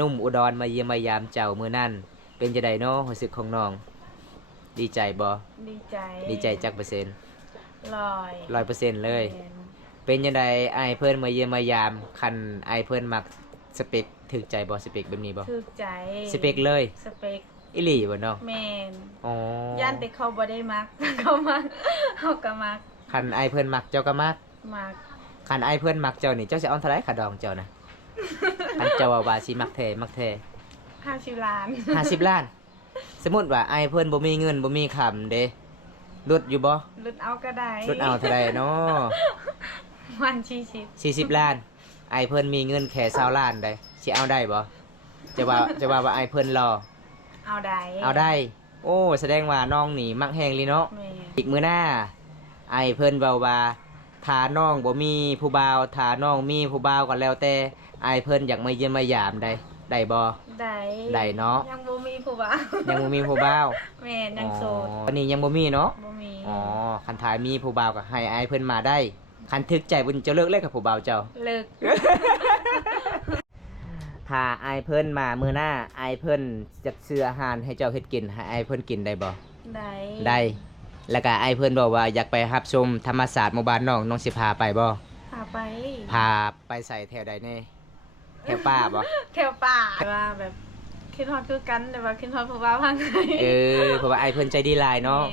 นุ่มอุดรมาเยี่ยมมายามเจ้ามื้อนั้นเป็นจังได๋เนาะรู้สึกของน้องดีใจบ่ดีใจดีใจจักเปอร์เซ็นต์100%เลยแม่นเป็นจังไดอ้ายเพิ่นมาเยี่ยมมายามคันอ้ายเพิ่นมักสเปคถูกใจบ่สเปคแบบนี้บ่ถูกใจสเปคเลยสเปคอีหลีบ่เนาะแม่นอ๋ย่านแต่เขาบ่ได้มักเขามักเฮาก็มักคันอ้ายเพิ่นมักเจ้าก็มักมักคันอ้ายเพิ่นมักเจ้านี่เจ้าสิเอาเท่าไหร่ค่าดองเจ้านะคันเจ้าว่าสิมักแท้50 ล้าน50 ล้านสมมุติว่าอ้ายเพิ่นบ่มีเงินบ่มีคำเด้ลดอยู่บ่ลดเอาก็ได้ลดเอาเท่าใดเนาะมัน40 ล้านอ้ายเพิ่นมีเงินแค่20ล้านได้สิเอาได้บ่จะว่าอ้ายเพิ่นรอเอาได้โอ้แสดงว่าน้องนี่มักแฮงลิเนาะอีกมื้อหน้าอ้ายเพิ่นเว้าว่าถ้าน้องบ่มีผู้บ่าวถ้าน้องมีผู้บ่าวก็แล้วแต่อ้ายเพิ่นอยากมาเยี่ยมมายามได้บ่ได้เนาะยังบ่มีผู้บ่าวยังบ่มีผู้บ่าวแม่นยังโสดตอนนี้ยังบ่มีเนาะบ่มีอ๋อคันถ้ามีผู้บ่าวก็ให้อ้ายเพิ่นมาได้คันถึกใจเพิ่นจะเลิกเลยกับผู้บ่าวเจ้าเลิก ถ้าอ้ายเพิ่นมามื้อหน้าอ้ายเพิ่นจะซื้ออาหารให้เจ้าเฮ็ดกินให้อ้ายเพิ่นกินได้บ่ได้แล้วก็อ้ายเพิ่นบอกว่าอยากไปรับชมธรรมศาสตร์หมู่บ้านน้องสิพาไปบ่พาไปใส่แถวใดแน่แถวป่าบ่แถวป่าว่าแบบคิดฮอดคือกันแต่ว่าคิดฮอดผู้บ่าวพังเพราะว่าอ้ายเพิ่นใจดีหลายเนาะ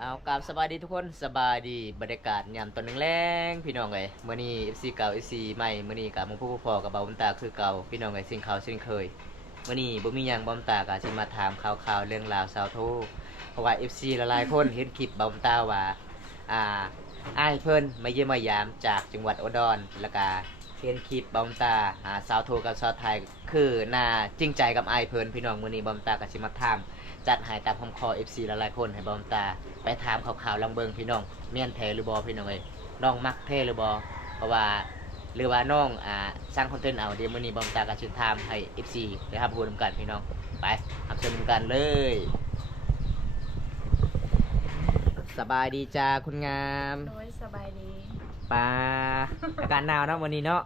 เอากราบสบายดีทุกคนสบายดีบรรยากาศยามตอนแรงๆพี่น้องเอ้ยมื้อนี้ FC เก่า FC ใหม่มื้อนี้ก็มึงผู้พ่อกับเบาบุญตาคือเก่าพี่น้องเอ้ยสิ่งเขาสิ่งเคยมื้อนี้บ่มีหยังเบาบุญตาก็สิมาถามข่าวๆเรื่องราวสาวโทเพราะว่า FC หลายๆคนเห็นคลิปเบาบุญตาว่าอ้ายเพิ่นมาเยี่ยมมายามจากจังหวัดอุดรแล้วก็เห็นคลิปเบาบุญตาสาวโทกับสาวไทยคือน่าจริงใจกับอ้ายเพิ่นพี่น้องมื้อนี้เบาบุญตาก็สิมาถามจัดให้ตามคำขอ FC หลายๆคนให้เบาบุญตาไปถามข่าวๆลองเบิ่งพี่น้องแม่นแท้หรือบ่พี่น้องเอ้ยน้องมักแท้หรือบ่เพราะว่าหรือว่าน้องสร้างคอนเทนต์เอาเดี๋ยวมื้อนี้บ่มตาก็สิถามให้ FC ได้รับรู้นำกันพี่น้องไปรับชมกันเลยสบายดีจ้าคุณงามโอ้ยสบายดีปาอากาศหนาวเนาะวันนี้เนาะ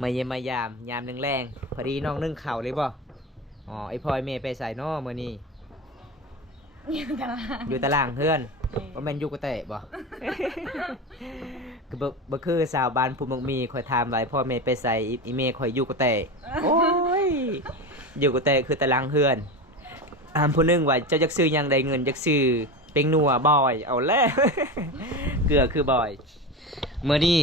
มาเยี่ยมมายามแรงๆพอดีน้องนึ่งข้าวเลยบ่อ๋อไอ้พลอยเมย์ไปใส่เนาะมื้อนี้อยู่ตารางเพื่อนว่าแม่นอยู่กะเตะบ่ คือบ่คือสาวบ้านภูมิมีคอยถามไว้พ่อแม่ไปใส่อีเมคอยอยู่กะเตะโอ้ยอยู่กะเตะคือตารางเพื่อนผู้นึงว่าเจ้าจักซื้อหยังได้เงินจักซื้อเป็งนัวบ่อยเอาแล้ว เกลือคือบ่อยมื้อนี้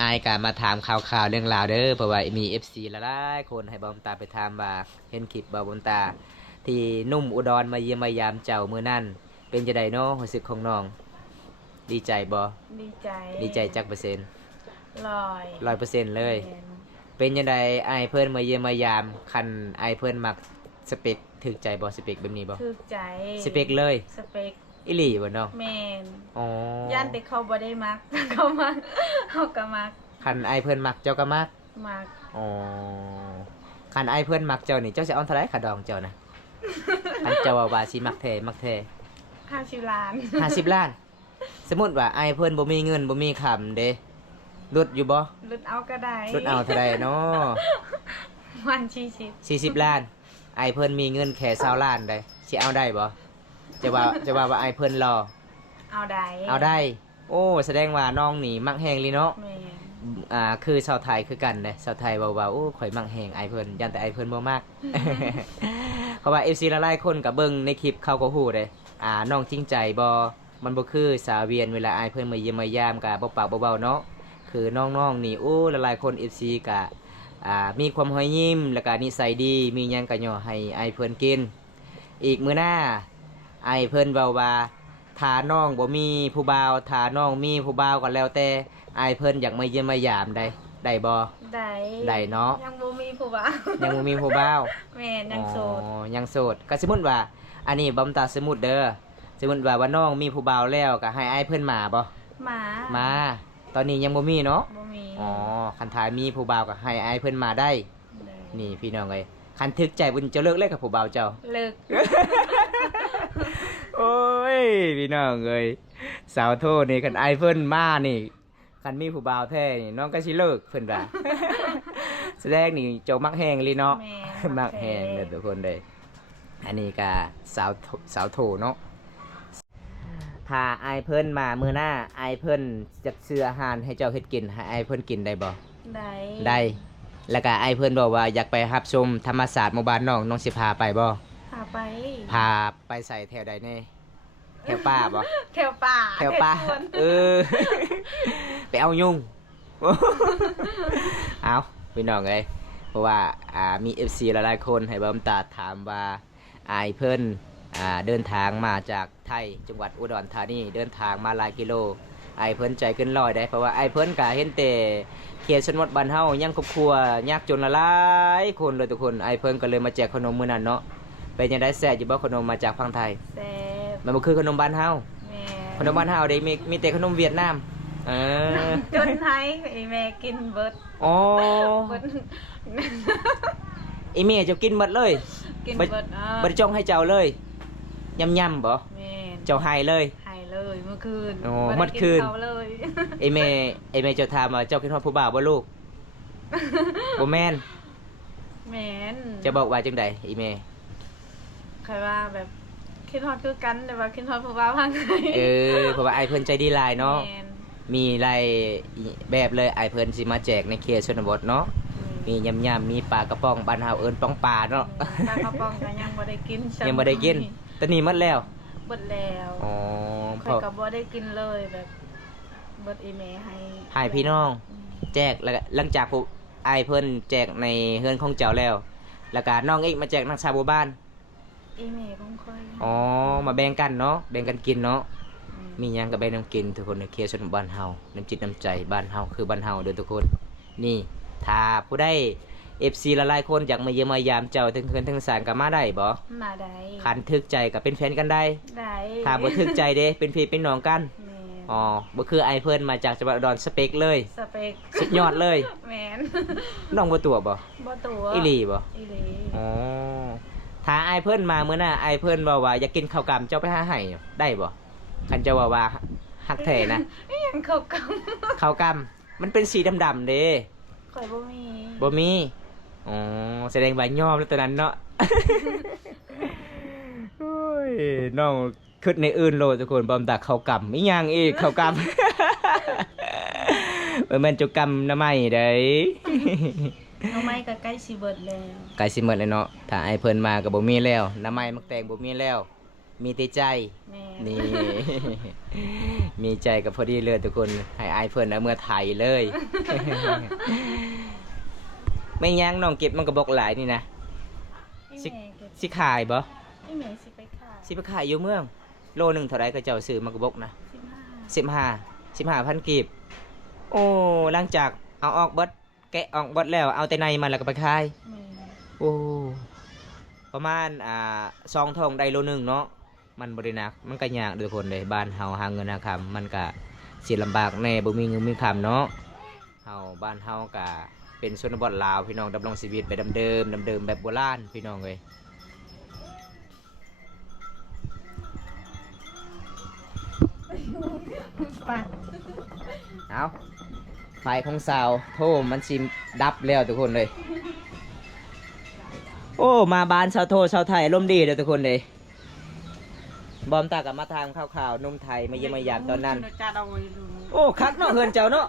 อายก็มาถามข่าวๆเรื่องราวเด้อเพราะว่ามี FC หลายๆคนให้บ่าวตาไปถามว่าเห็นคลิปบ่าวตาที่นุ่มอุดรมาเยี่ยมมายามเจ้ามื้อนั้นเป็นจังได๋เนาะรู้สึกของน้องดีใจบ่ดีใจจักเปอร์เซ็นต์100%เลยเป็นจังไดอ้ายเพิ่นมาเยี่ยมมายามคันอ้ายเพิ่นมักสเปคถูกใจบ่สเปคแบบนี้บ่ถูกใจสเปคเลยสเปคอีหลีบ่เนาะแม่นอ๋อย่านแต่เขาบ่ได้มักเขามักเฮาก็มักคันอ้ายเพิ่นมักเจ้าก็มักอ๋อคันอ้ายเพิ่นมักเจ้านี่เจ้าสิเอาเท่าไหร่ค่าดองเจ้านะคันเจ้าว่าสิมักแท้50 ล้าน50 ล้านสมมุติว่าอ้ายเพิ่นบ่มีเงินบ่มีคำเด้ลดอยู่บ่ลดเอาก็ได้ลดเอาเท่าใดเนาะมัน40 ล้านอ้ายเพิ่นมีเงินแค่20ล้านได้สิเอาได้บ่จะว่าอ้ายเพิ่นรอเอาได้โอ้แสดงว่าน้องนี่มักแฮงลิเนาะคือชาวไทยคือกันเด้ชาวไทยเว้าๆโอ้ข่อยมักแฮงอ้ายเพิ่นยันแต่อ้ายเพิ่นบ่มัก เพราะว่า FC หลายๆคนก็เบิ่งในคลิปเขาก็ฮู้เด้น้องจริงใจบ่มันบ่คือสาวเวียนเวลาอ้ายเพิ่นมาเยี่ยมมายามก็บ่ปากบ่เว้าเนาะคือน้องๆนี่โอ้หลายๆคน FC ก็มีความรอยยิ้มแล้วก็นิสัยดีมีหยังก็ย่อให้อ้ายเพิ่นกินอีกมื้อหน้าอ้ายเพิ่นเว้าว่าถ้าน้องบ่มีผู้บ่าวถ้าน้องมีผู้บ่าวก็แล้วแต่อ้ายเพิ่นอยากมาเยี่ยมมายามได้บ่ได้เนาะยังบ่มีผู้บ่าวแม่นยังโสดยังโสดก็สมมุติว่าอันนี้บ่ตาสมมุติเด้อสมมุติว่าน้องมีผู้บ่าวแล้วก็ให้อ้ายเพิ่นมาบ่มาตอนนี้ยังบ่มีเนาะบ่มีอ๋อคันถ้ามีผู้บ่าวก็ให้อ้ายเพิ่นมาได้นี่พี่น้องเอ้ยคันถึกใจเพิ่นจะเลิกเลยกับผู้บ่าวเจ้าเลิก พี่น้องเอ้ยสาวโทนี่คันไอายเพิ่นมานี่คันมีผู้บ่าวแท้นี่น้องก็สิเลิกเพิ่นว่า แสดงนี่เจ้ามักแฮงลีเนาะ แม่ มักแฮงเด้อทุกคนเด้ออันนี้ก็สาวโทเนาะถ้าไอายเพิ่นมามื้อหน้าไอายเพิ่นจะซื้ออาหารให้เจ้าเฮ็ดกินให้ไอายเพิ่นกินได้บ่ ได้ ได้แล้วก็ไอายเพิ่นบอกว่าอยากไปรับชมธรรมศาสตร์หมู่บ้านน้องน้องสิพาไปบ่ พาไป พาไปใส่แถวใดแน่แถวป่าบ่ แถวป่า แถวป่า สวน เออ ไปเอายุง เอาพี่น้องเอ้ยเพราะว่ามี FC หลายๆคนให้เบิ่มตาถามว่าอายเพิ่นเดินทางมาจากไทยจังหวัดอุดรธานีเดินทางมาหลายกิโลอายเพิ่นใจเกินร้อยได้เพราะว่าอายเพิ่นก็เห็นแต่เขตชนบทบ้านเฮายังครอบครัวยากจนหลายคนเลยทุกคนอายเพิ่นก็เลยมาแจกขนมมื้อนั้นเนาะเป็นยังไดแซ่บอยู่บ่ขนมมาจากฝั่งไทย แซ่บ มันบ่คือขนมบ้านเฮา แม่ ขนมบ้านเฮาเด้มีแต่ขนมเวียดนามเออ จนไทยไอ้แม่กินเบิด อ๋อ เบิด อีเมียเจ้ากินหมดเลย กิน บ่ เบิดบ่ได้จ้องให้เจ้าเลยย่ำๆบ่ แม่น เจ้าให้เลย หายเลยเมื่อคืน โอ้ บ่ได้ เมื่อคืน กิเขาเลย ไอเมเจ้าถามว่าเจ้าคิดฮอดผู้บ่าวบ่ลูกบ่แม่น แม่น จะบอกว่าจังใดอีเม ใครว่าแบบคิดฮอดคือกันแต่ว่าคิดฮอดผู้ว่าพังไง เออเพราะว่าไอเพิ่นใจดีหลายเนาะ แม่น มีหลายแบบเลยไอเพิ่นสิมาแจกในเขตชนบทเนาะมีย่ำๆมีปลากระป๋องบ้านเฮาเอิ้นป้องปลาเนาะ ปลากระป๋องก็ยังบ่ได้กิน ยังบ่ได้กินตอนนี้หมดแล้ว เบิดแล้ว อ๋อ ข่อยก็บ่ได้กินเลยแบบเบิดอีเมลให้ พี่น้อง แจกแล้วก็หลังจากผู้ไอายเพิ่นแจกในเฮือนของเจ้าแล้ว แล้วก็น้องอีกมาแจกนักชาวหมู่บ้าน อีเมลของข่อย อ๋อมาแบ่งกันเนาะแบ่งกันกินเนาะ อืม มีหยังก็แบ่งน้ำกินทุกคนในเขตชนบทบ้านเฮาน้ำจิตน้ำใจบ้านเฮาคือบ้านเฮาเด้อทุกคน นี่ถ้าผู้ได้ FC หลายๆคนอยากมาเยี่ยมมายามเจ้าถึงเฮือนถึงศาลก็มาได้บ่ มาได้ คันทึกใจก็เป็นแฟนกันได้ ได้ ถ้าบ่ทึกใจเด้เป็นพี่เป็นน้องกัน แม่น อ๋อบ่คือไอายเพิ่นมาจากจังหวัดอุดรสเปคเลย สเปก สุดยอดเลย แม่น น้องบ่ตัวบ่ บ่ตัว อีหลีบ่ อีหลี อ๋อถ้าไอายเพิ่นมามื้อหน้าไอายเพิ่นบอกว่าอยากกินข้าวกำเจ้าไปหาให้ได้บ่คันเจ้าว่าฮักแท้นะ อีหยังเขาก ข้าวกำมันเป็นสีดำๆเด้ ำข่อยบ่มี บ่มีอ๋อแสดงว่ายอมแล้วตอนนั้นเนาะ โอ้ยน้องคิดในอื่นโลดทุกคนบอมตักข้าวกำอีหยังอีกข้าวกำ แม่นเจ้ากำน้ำไม้เด้ น้องไม้ก็ใกล้สิเบิดแล้ว ไกลสิหมดเลยเนาะถ้าไอเพิ่นมาก็บ่มีแล้วน้ำไม้มักแตงบ่มีแล้ว มีแต่ใจ แม่ นี่ มีใจกับพอดีเลยทุกคนให้อายเพิ่นเอาเมื่อไทยเลย ไม่ยั้งน้องเก็บมันก็บอกหลายนี่นะ อี สิ แม่เก็บ สิขายบ่ อีแม่สิไปขาย สิไปขายอยู่เมือง โลหนึงเท่าไรก็เจ้าซื้อมันก็บอกนะ 15 15,000กีบโอ้หลังจากเอาออกเบิดแกะออกเบิดแล้วเอาแต่ในมันแล้วก็ไปขาย แม่ โอ้ประมาณซองทองได้โลหนึงเนาะมันบ่ได้หนักมันก็ยากเด้อทุกคนเลยบ้านเฮาหาเงินหาคำมันก็สิลำบากแน่บ่มีเงินมีคำเนาะเฮาบ้านเฮาก็เป็นชนบทลาวพี่น้องดำรงชีวิตไปเดิมแบบโบราณพี่น้องเอ้ย ไป เอาไฟของสาวโทมันสิดับแล้วทุกคนเลย โอ้มาบ้านสาวโทสาวไทยร่มณ์ดีเลยทุกคนเลยบอมตากับมาทางข่าวๆนุ่มไทยมาเยี่ยมมายามตอนนั้น โอ้คักเนาะเฮือนเจ้าเนาะ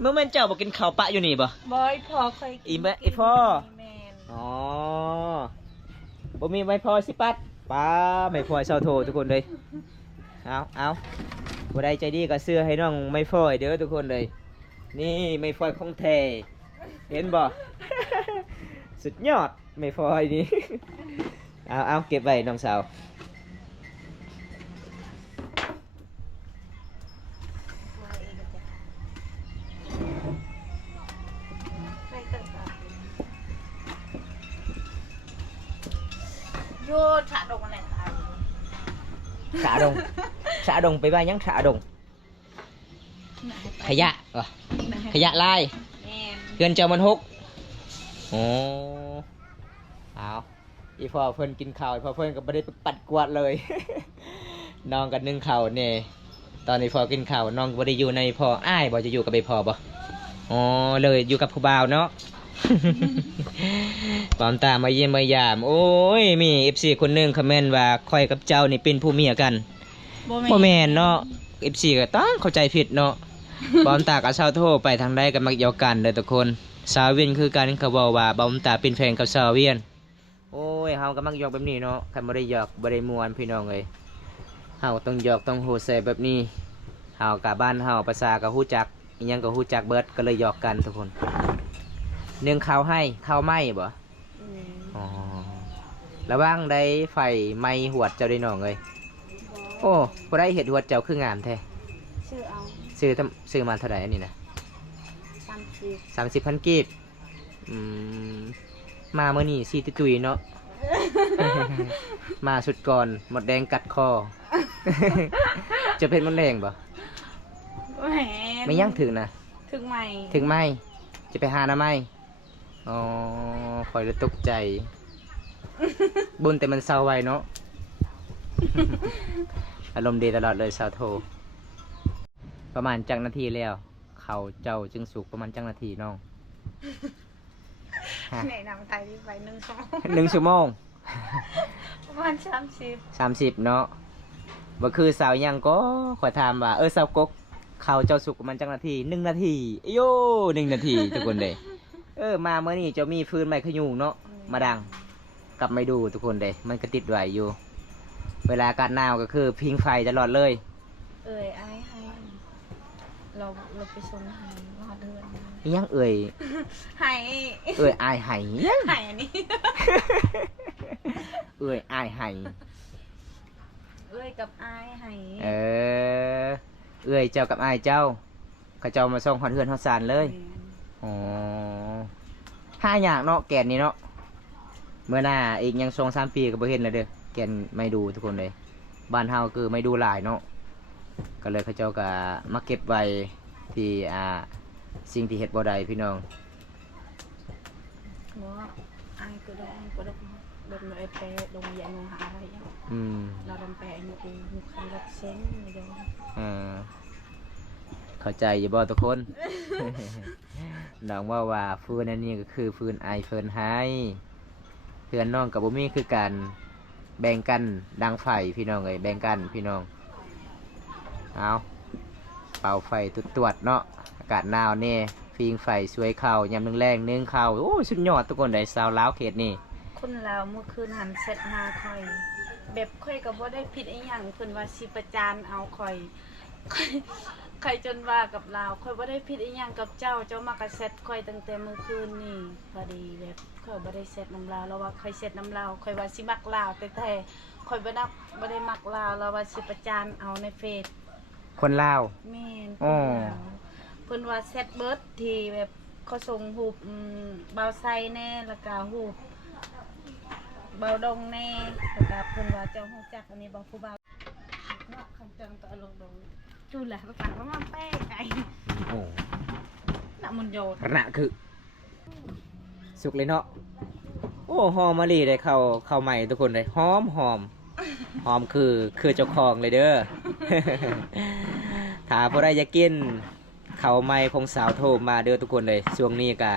เมื่อแม่นเจ้าบอกกินข้าวปะอยู่นี่บ่ บอยพอเคยกิน อีแม่อีพ่อ แม่น อ๋อบ่มีไม่พอสิปัดป้าไม่พอสาวโททุกคนเลยเอาบ่ได้ใจดีก็เสื้อให้น้องไม่ฟอยเด้อทุกคนเลย นี่ไม่ฟอยของแท้เห็นบ่ สุดยอดไม่ฟอยนี่ เอาเก็บไว้น้องสาว ไปเติบโยฉะดงอะไรคะ สาดงสาดงไปบ้านยังสาดงขยะเหรอขยะลาย แม่น เพื่อนเจ้ามันหกโอ้เอาอีพ่อเพิ่นกินข้าวอีพ่อเพิ่นก็ไม่ได้ไปปัดกวาดเลย น้องกันนึ่งข้าวเนี่ยตอนนี้พอกินข้าวน้องบ่ได้อยู่ในพ่ออ้ายบ่จะอยู่กับไปพ่อบ่อ๋อเลยอยู่กับผู้บ่าวเนาะ ปอมตามาเยี่ยมมายาม โอ้ยมี FC คนหนึงคอมเมนต์ว่าคอยกับเจ้านี่เป็นผู้เมียกันบ่แม่นเนาะ FC ก็ต้องเข้าใจผิดเนาะ ปอมตากับชาวโทไปทางใดก็มักเดียวกันเด้อทุกคนสาวเวียนคือกันเขาบอกว่าปอมตาเป็นแฟนกับสาวเวียนโอ้ยเฮาก็มักหยอกแบบนี้เนาะคันบ่ได้หยอกบ่ได้ม่วนพี่น้องเอ้ยเฮาต้องหยอกต้องโหแซแบบนี้เฮากับบ้านเฮาภาษาก็ฮู้จักอิหยังก็ฮู้จักเบิดก็เลยหยอกกันทุกคนเนื่องข้าวให้ข้าวไหม้บ่อ๋อระวังได้ไฟไหม้หวดเจ้าได้น้องเอ้ยโอ้บ่ได้เฮ็ดหวดเจ้าคืองามแท้ ชื่อเอา ซื้อมาเท่าไหร่อันนี้นะ30,000กีบมาเมื่อนี่ซีตุยเนาะ มาสุดก่อนหมดแดงกัดคอ จะเป็นมดแดงบ่ แหม ไม่ยั่งถึงนะ ถึงใหม่ ถึงไหมจะไปหาหน้าไหมอ๋อคอยเลยตกใจ บุญแต่มันเศร้าไวเนาะ อารมณ์ดีตลอดเลยสาวโทประมาณจังนาทีแล้วเขาเจ้าจึงสุกประมาณจังนาทีน้อง ไหนนำไทยไป1 ชั่วโมง 1 ชั่วโมง ประมาณ30เนาะบ่คือสาวยังก็ขอถามว่าสาวกกเขาเจ้าสุกประมาณจังนาที1 นาทีโย่1 นาทีทุกคนเลยมาเมื่อนี้จะมีฟืนไม้ขยุงเนาะมาดังกลับไม่ดูทุกคนเลยมันก็ติดไว้อยู่ เวลาอากาศหนาวก็คือพิงไฟตลอดเลยไอ้ให้เราไปชนให้รอดเดือนยังให้อายให้ยัง ให้อันนี้ อายให้กับอายให้เจ้ากับอายเจ้าเขาเจ้ามาส่งฮอดเฮือนฮอดศาลเลยอ๋อ5อย่างเนาะแกนนี้เนาะเมื่อหน้าอีกยัง2-3 ปีก็บ่เห็นแล้วเด้อแกนไม่ดูทุกคนเลยบ้านเฮาคือไม่ดูหลายเนาะก็เลยเขาเจ้าก็มาเก็บไว้ที่สิ่งที่เฮ็ดบ่ได้พี่น้องว่าอายก็ได้แบบไอ้แปะลงยันหาอะไรอย่างเราลำแปะอยู่คันรับเซ้นเดียวเข้าใจอยู่บ่ทุกคน น้องว่าฟืนอันนี้ก็คือฟืนไอเฟินไฮเพื่อนน้องกับบ่มีคือการแบ่งกันดังไฟพี่น้องเอ้ยแบ่งกันพี่น้องเอาเป่าไฟตรวจเนาะอากาศหนาวนี่ฟิงไฟสวยเข่ายามแรงนึ่งเข่าโอ้สุดยอดทุกคนได้สาวลาวเขตนี่คนลาวเมื่อคืนหันเซตหาคอยแบบค่อยกับว่าได้ผิดไอ้อย่างเพิ่นว่าสิประจานเอาคอยใครจนว่ากับลาวคอยว่าได้ผิดไอ้อย่างกับเจ้ามากระเซตคอยตั้งแต่เมื่อคืนนี่พอดีแบบคอยบ่ได้เซตน้ำลาวแล้วว่าคอยเซตน้ำลาวคอยว่าสิมักลาวแต่คอยบ่ได้มักลาวแล้วว่าสิประจานเอาในเฟซคนลาวแม่นคนลาวเพิ่นว่าเซตเบิร์ดที่แบบเขาส่งรูปเบาไซแน่แล้วก็รูปเบาดงแน่แล้วก็เพิ่นว่าเจ้าฮู้จักอันนี้บ่ผู้บ่าวเนาะคำจังตะลงดงจูแหละไปปั่นว่ามันแป้ไก่โอ้น่ะมันโยนระคือสุกเลยเนาะโอ้หอมมะลิได้เข้าใหม่ทุกคนเลยหอมคือเจ้าของเลยเด้อ ถ้าพอได้อยากกินข้าวไหม้ของสาวโทรมาเด้อทุกคนเลยช่วงนี้ก็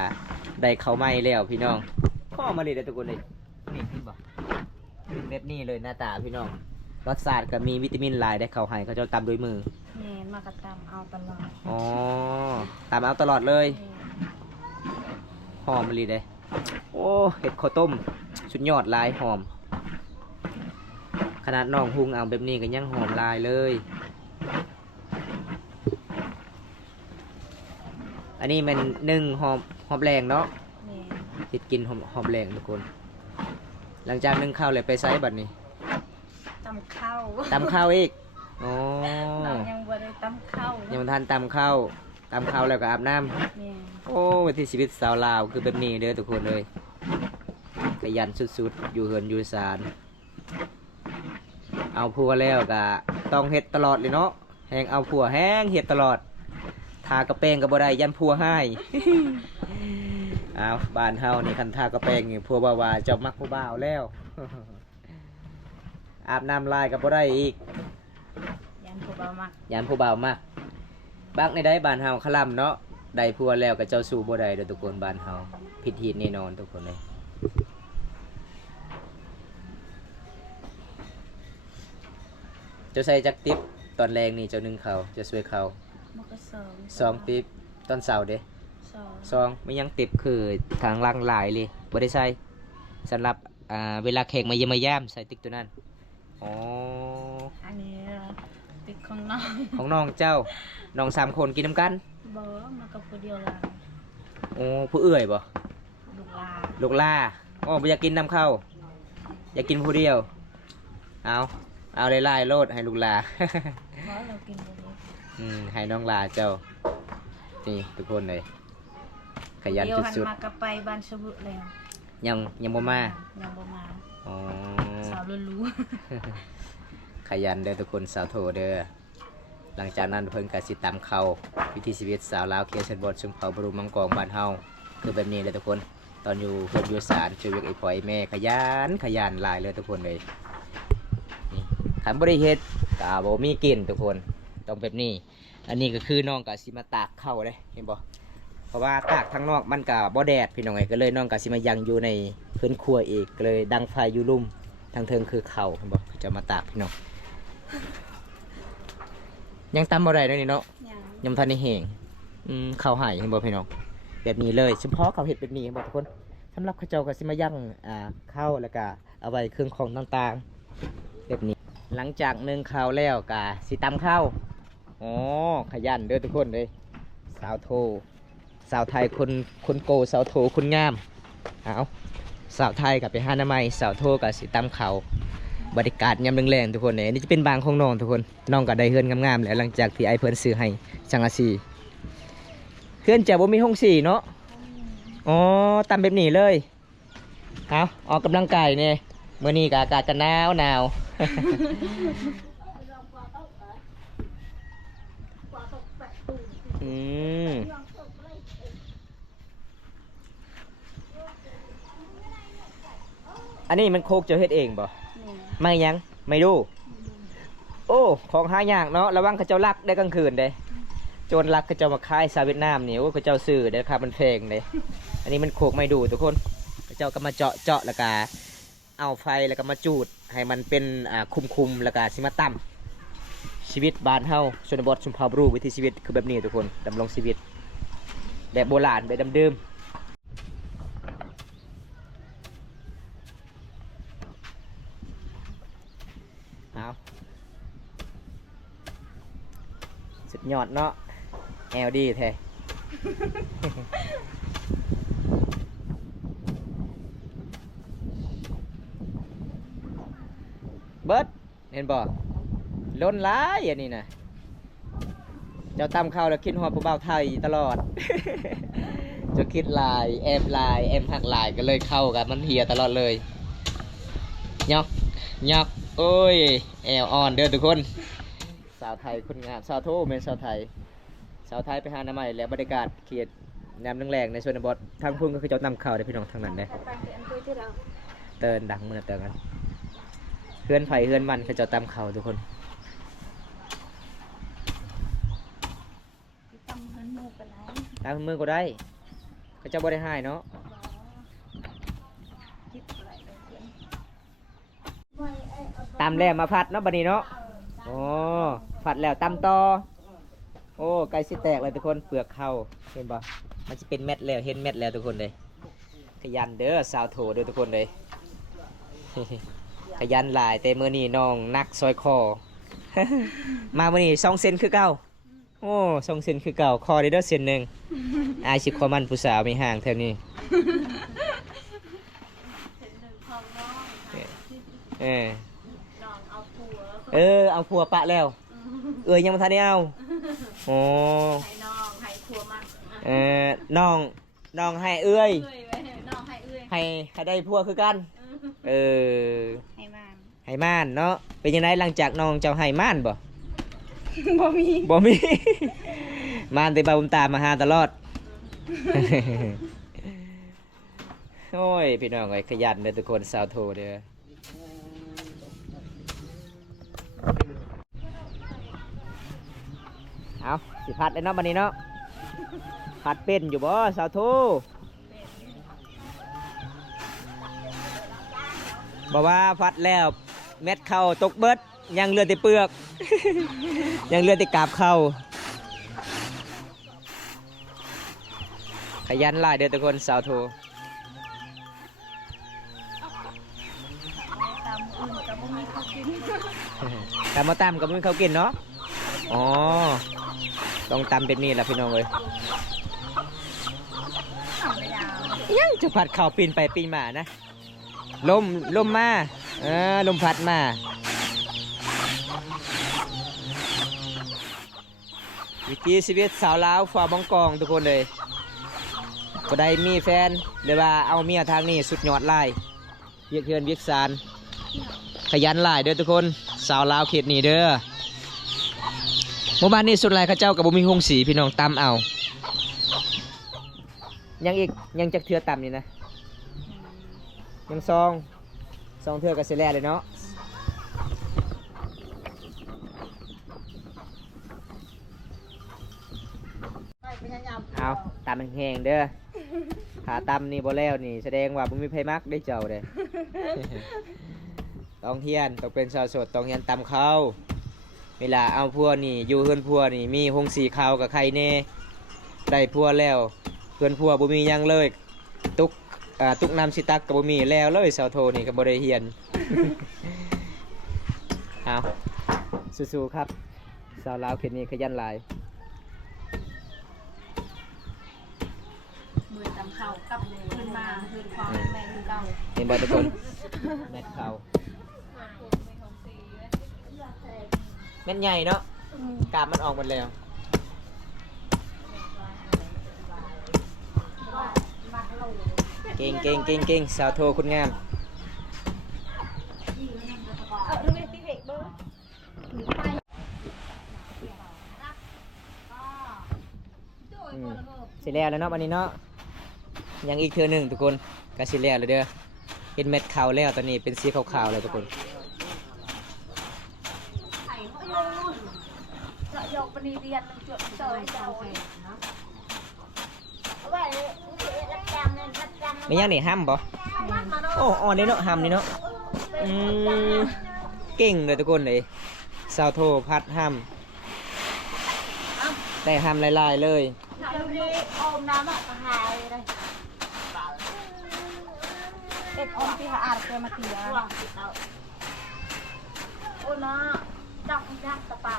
ได้ข้าวไหม้แล้วพี่น้องหอมมะลิได้ทุกคนเลยนี่ขึ้นบ่เม็ดนี่เลยหน้าตาพี่น้องรสชาติก็มีวิตามินหลายได้เข้าให้เขาจะตำด้วยมือแม่นมากระตำเอาตลอดอ๋อตำเอาตลอดเลยหอมมะลิได้โอ้เห็ดข้าวต้มสุดยอดลายหอมขนาดน้องหุงเอาแบบนี้ก็ยังหอมลายเลยอันนี้มันนึ่งหอมแรงเนาะติดกินหอมแรงทุกคนหลังจากนึ่งข้าวเลยไปไซส์บัดนี้ตำข้าวอีกอ๋อยังบ่ได้ตำข้าวยังทันตำข้าวแล้วก็อาบน้ำโอ้วิถีชีวิตสาวลาวคือแบบนี้เด้อทุกคนเลยขยันสุดๆอยู่เฮือนอยู่ศาลเอาผัวแล้วก็ต้องเฮ็ดตลอดเลยเนาะแหงเอาผัวแห้งเฮ็ดตลอดทากระเปงกับบ่ได้ยันผัวให้ เอาบ้านเฮานี่คันทากระเปงนี่ผัวว่าเจ้ามักผู้บ่าวแล้ว อาบน้ำลายกับบ่ได้อีก นผู้บ่าวมัก ยานผู้บ่าวมากบักในได้บ้านเฮาคลำเนาะได้ผัวแล้วก็เจ้าสู่บ่ได้เด้อทุกคนบ้านเฮาผิดหีดแน่นอนทุกคนเลยเจ้าใส่จักติ๊บตอนแรงนี่เจ้านึ่งเขาจะช่วยเขา มันก็สองติ๊บตอนเสาร์เด้ สอง ไม่ยังติ๊บคือทางล่างหลายเลยบ่ได้ใส่สำหรับเวลาแขกมาเยี่ยมมาย่ามใส่ติ๊กตัวนั้นอ๋อ อันนี้ติ๊กของน้อง ของน้องเจ้าน้อง3คนกินน้ำกัน บ่มันก็ผู้เดียวละ โอ้ผู้เอื้อยบ่ ลูกลา ลูกล่าอ๋อบ่อยากกินน้ำเข้าอยากกินผู้เดียวเอาไล่ๆโลดให้ลูกลา เพราะเรากินบ่ได้ ให้น้องลาเจ้านี่ทุกคนเลยขยัน เดี๋ยวหัน สุด มากลับไปบ้านสบุแล้ว ๆยังบ่มา ยังบ่มา อ๋อ สาวรู้ ขยันเด้อทุกคนสาวโทเด้อหลังจากนั้นเพิ่นก็สิตามเข้าวิถีชีวิตสาวลาวเคียชันบดชุมเขาบรูมังกรบ้านเฮาคือแบบนี้เลยทุกคนตอนอยู่เพิ่นอยู่ศาลช่วยเวียกไอ้พ่อไอ้แม่ขยันหลายเลยทุกคนเลยนี่คันบ่ได้เฮ็ดก็บ่มีกินทุกคนต้องแบบนี้อันนี้ก็คือน้องก็สิมาตากข้าวเด้เห็นบ่เพราะว่าตากทางนอกมันก็บ่แดดพี่น้องไงก็เลยน้องก็สิมายังอยู่ในเพิ่นครัวอีกก็เลยดังไฟอยู่ลุ่มทางเทิงคือข้าวเห็นบ่เขาจะมาตากพี่น้องยังตำบ่ได้เลยนี่เนาะ ๆยัง ยังทันได้แห้งข้าวหายเห็นบ่พี่น้องแบบนี้เลยเฉพาะเขาเห็ดแบบนี้เห็นบ่ทุกคนสำหรับเขาเจ้าก็สิมายั่งข้าวแล้วก็เอาไว้เครื่องของต่างๆแบบนี้หลังจากนึ่งข้าวแล้วก็สิตำข้าวอ๋อขยันเด้อทุกคนเลยสาวโทสาวไทยคนโกสาวโทคนงามเอาสาวไทยกับไปหาหน้าไม้สาวโทกับสิตำข้าวบรรยากาศยามแรงๆทุกคนเนี่ยนี่จะเป็นบางของน้องทุกคนน้องก็ได้เฮือนงามๆแล้วหลังจากที่ไอ้เพิ่นซื้อให้จังอาซีเฮือนจะบ่มีห้องสี่เนาะอ๋อตำแบบนี้เลยเอาออกกำลังกายเนี่ยเมื่อนี้ก็อากาศจะหนาว อืมอันนี้มันโคกเจ้าเฮ็ดเองบ่ นี่ ไม่ยังไม่ดูโอ้ของหายากเนาะระวังเขาเจ้าลักได้กลางคืนเด้โจรลักเขาเจ้ามาขายชาวเวียดนามนี่โอ้เขาเจ้าซื้อเด้ครับมันแพงเด้อันนี้มันโคกไม่ดูทุกคนเขาเจ้าก็มาเจาะแล้วก็เอาไฟแล้วก็มาจูดให้มันเป็นคุมแล้วก็สิมาตั้มชีวิตบ้านเฮาชนบทชุมพรบรูวิถีชีวิตคือแบบนี้ทุกคนดำรงชีวิตแบบโบราณแบบเดิมเอาสุดยอดเนาะแอลดีแท้ เบิร์ดเห็นบ่ล้นร้ายอย่างนี้นะเจ้าตำข้าวแล้วคิดฮอดผู้บ่าวไทยตลอด เจะคิดลายแอมหักลายก็เลยเข้ากันมันเหียตลอดเลยยอกโอ้ยแอลอ่อนเด้อทุกคนสาวไทยคนงามสาวโทเป็นสาวไทยไปหาหน้าใหม่แล้วบรรยากาศเขียดน้ำแรงๆในชนบททางพุ่งก็คือเจ้าตำข้าวได้พี่น้องทางนั้นเด้ ไปเรียนคุยที่เรา เตือนดังมือเตือนกันเฮือนไผ่เฮือนมันเขาเจะตำเขาทุกคน ตำเพิ่นหมู่กันไหน ตามมือก็ได้เขาเจะบ่ได้ให้เนาะ คิดอะไรได้เพิ่น ตำแล้วมาผัดเนาะบัดนี้เนาะโอ้ผัดแล้วตำต่อโอ้ไก่สิแตกเลยทุกคนเปลือกเข้าเห็นบ่มันจะเป็นเม็ดแล้วเห็นเม็ดแล้วทุกคนเลยขยันเด้อสาวโถเด้อทุกคนเลย ขยันหลายแต่มื้อนี้น้องนักซอยคอ มามื้อนี้2เซนคือเก่าโอ้2เซนคือเก่าคอได้เด้อเซนหนึง อายสิขอมันผู้สาวมีห่างแถวนี้ เห็นหนึ่งของน้องค่ะ เออ น้องเอาผัว เอาผัวปะแล้ว ยังบ่ทันได้เอาโอ้ ให้น้องให้ผัวมัน น้องให้เอื้อย เอ้ยไว้ให้น้องให้เอ้ย ให้ได้ผัวคือกัน เออ ให้มัน ให้ม่านเนาะเป็นยังไงหลังจากน้องเจ้าให้ม่านบ่ บ่มี บ่มี ม่านแต่บ่าวบุญตามมาหาตลอด โอ้ยพี่น้องเอ้ยขยันเด้อทุกคนสาวโทเด้อ เอาสิพัดเลยเนาะบัดนี้เนาะพัดเป็นอยู่บ่สาวโทบอกว่าพัดแล้วเม็ดเข้าตกเบิดยังเหลือแต่เปลือก ยังเหลือแต่กาบเข้าขยันหลายเด้อทุกคนสาวโท ตามอื่นก็บ่มีเขากิน ตำมาตำกับมือเขากินเนาะอ๋อต้องตำเป็นนี่แหละพี่น้องเลย ทำไม่ยาว ยังจะผัดข้าวปีนไปปีนมานะลมมาลมพัดมาวิถีชีวิตสาวลาวฝ่าบองกองทุกคนเลยก็ได้มีแฟนหรือว่าเอาเมียทางนี้สุดยอดไล่เวียกเฮือนเวียกซานขยันหลายเด้อทุกคนสาวลาวเขตนี้เด้อหมู่บ้านนี้สุดหลายข้าเจ้ากับบุมีหงสีพี่น้องตำเอายังอีกยังจักเทือตำนี่นะยังซองเทือกับเสร็จแล้วเลยเนาะเอาตำแห้งๆเด้อขาตำนี่บ่แล้วนี่แสดงว่าบุมีไผมักได้เจ้าเด้ ต้องเฮียนต้องเป็นชาวโสดต้องเฮียนตำข้าวเวลาเอาพัวนี่อยู่เฮือนพัวนี่มีหงสีข้าวกับไข่เน่ได้พัวแล้วเฮือนพัวบ่มีหยังเลยตุกน้ำสิตักกับบ่มีแล้วเลยสาวโทนี่ก็บ่ได้เฮียน เอาสู้ๆครับสาวลาวเขตนี้ขยันหลาย มือตำข้าวกลับขึ้นมาขึ้นความแม่คือเก่า เห็นบ่ทุกคนแม่นข้าวแม่นใหญ่เนาะกาบมันออกหมดแล้วเก่งสาวโทคุณงามสิแล้วแล้วเนาะวันนี้เนาะยังอีกเทื่อหนึ่งทุกคนก็สิแล้วเลยเด้อเห็นเม็ดขาวแล้วตอนนี้เป็นสีขาวๆเลยทุกคน ยกปนีเรียนจุดเจอเจ้า ไม่ยังนี่ห้ำบ่โอ้อ่อนนี่เนาะห้ำนี่เนาะเก่งเลยทุกคนเลยสาวโทพัดห้ำแต่ห้ำลายๆเลยอมน้ำอ่ะหายเลยเด็กอมที่หาอาดเกินมาตีอ่ะโอ้เนาะจับยักษ์กระเป๋า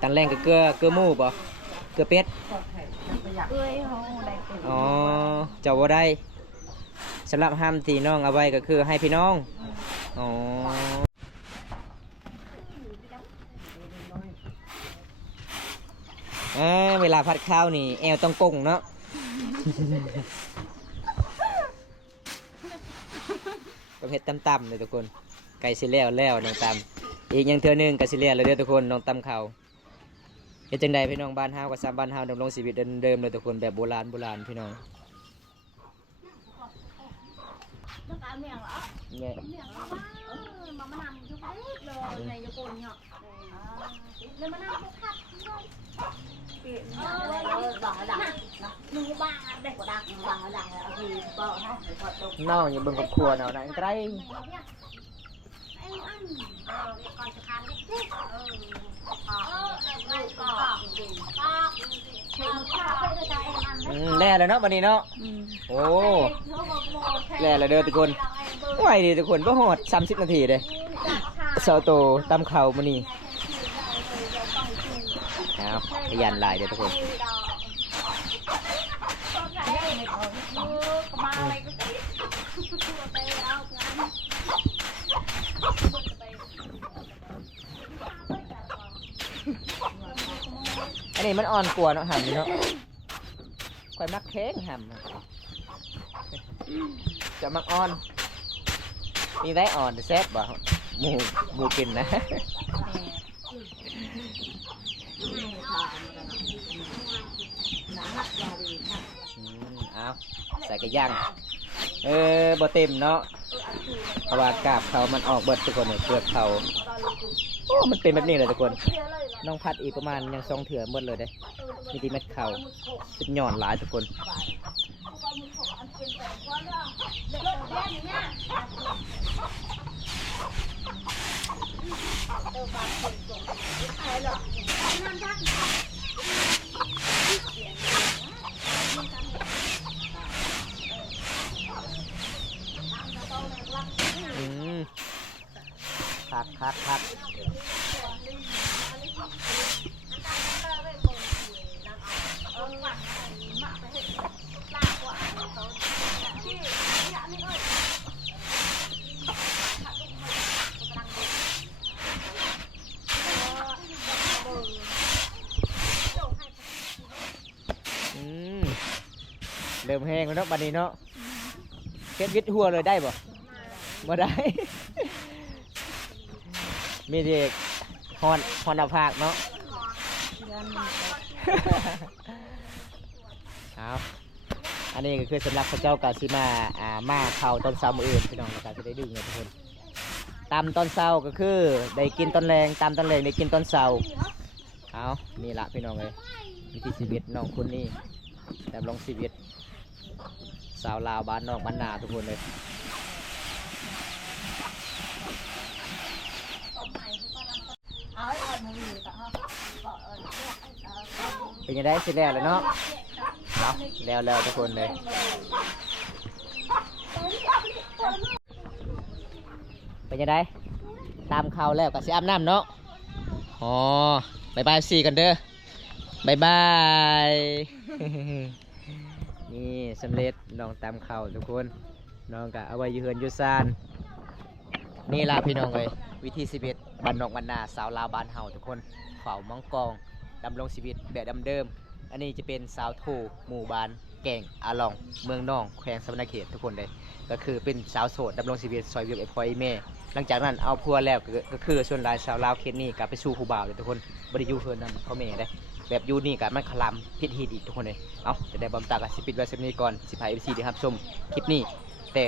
ตันแรงกับเกลือหมูบ่เกลือเป็ดอ๋อเจ้าบ่ได้สำหรับห้ามที่น้องเอาไว้ก็คือให้พี่น้องอ๋อเวลาผัดข้าวนี่แอวต้องกงเนาะ ต้องเฮ็ดต่ำๆเลยทุกคนไก่สิแล้วน้องตำอีกยังเทื่อนึงไก่สิแล้วเลยเด้อทุกคนน้องตำข้าวเฮ็ดจังใดพี่น้องบ้านเฮาก็ซ้ำบ้านเฮาดำรงชีวิตเดิมๆเลยทุกคนแบบโบราณพี่น้องเนี่ยน้องอย่าเบิ่งกับครัวเนาะนะไกลแล้วเนาะวันนี้เนาะโอ้แล้วเด้อทุกคนไหวดีทุกคนบ่ฮอด30 นาทีเด้เสาโตตำข้าวมื้อนี้เอาขยันหลายเด้อทุกคนอันนี้มันอ่อนกว่าเนาะหำนี่เนาะค่อยมักแข็งหำจะมักอ่อนมีได้อ่อนแซ่บบ่หมูกินนะเอาใส่กระย่างบ่เต็มเนาะเพราะว่ากาบเขามันออกเบิดทุกคนเนี่ยเปลือกเขา โอ้มันเป็นแบบนี้เลยทุกคนน้องพัดอีกประมาณยัง2 เถื่อหมดเลยเด้มีที่เม็ดเข่าสุดหย่อนหลายทุกคนคักเริ่มแห้งแล้วเนาะบัดนี้เนาะเก็บวิดหัวเลยได้บ่ได้ มีเด็กฮอนเอาภาคเนาะเอาอันนี้ก็คือสำหรับพระเจ้ากาซิมาเข่าตอนเช้ามื้ออื่นพี่น้องนะครับจะได้ดึงเลยทุกคนตำตอนเช้าก็คือได้กินตอนแรงตำตอนแรงได้กินตอนเช้าเอานี่ละพี่น้องเลยวิถีชีวิตน้องคนนี้แต่ลองชีวิตสาวลาวบ้านนอกบ้านนาทุกคนเลยเป็นยังไงเสร็จแล้วเลยเนาะแล้วทุกคนเลยเป็นยังไงตามเขาแล้วก็สิอาบน้ำเนาะอ๋อบายบายสี่กันเด้อบายบาย นี่สำเร็จน้องตามเขาทุกคนน้องก็เอาไว้ยืนยูซานนี่ล่ะพี่น้องเลยวิธีชีวิตบ้านนอกบ้านนาสาวลาวบ้านเฮาทุกคนเฝ้ามังกรดำรงชีวิตแบบเดิมอันนี้จะเป็นสาวโทหมู่บ้านแก่งอาลองเมืองน่องแขวงสวรรณเขตทุกคนเลยก็คือเป็นสาวโสดดำรงชีวิตซอยเวียบไอพอยแม่หลังจากนั้นเอาพัวแล้วก็คือส่วนรายสาวลาวเขตนี้กลับไปสู่ผู้บ่าวเลยทุกคนบริยูเพิ่นนำเขาแม่ได้แบบยูนี่กับมันคลำพิษฮีดอีกทุกคนเลยเอาจะได้บำตากับสิปิดไว้สักนี้ก่อนสิพายเอฟซีดีครับชมคลิปนี้แต่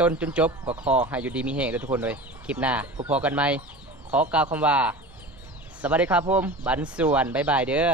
ต้นจนจบก็ขอให้อยู่ดีมีแห้งทุกคนเลยคลิปหน้าพบกันไหมขอกล่าวคำว่าสวัสดีครับผมบันส่วนบ๊ายบายเด้อ